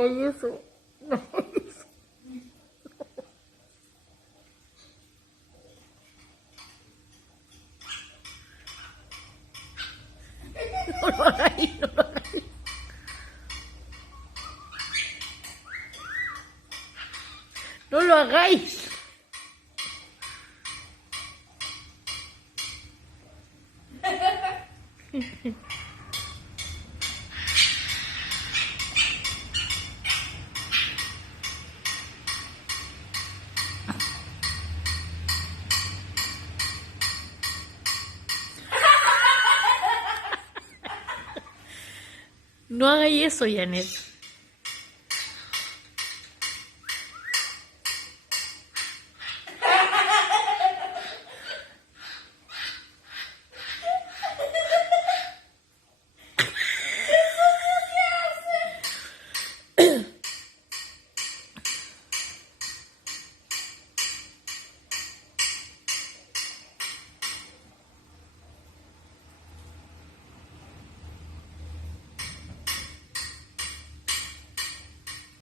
hagáis eso. No hagáis eso. No lo hagáis, no lo hagáis. No lo hagáis. No hagáis eso, Janet.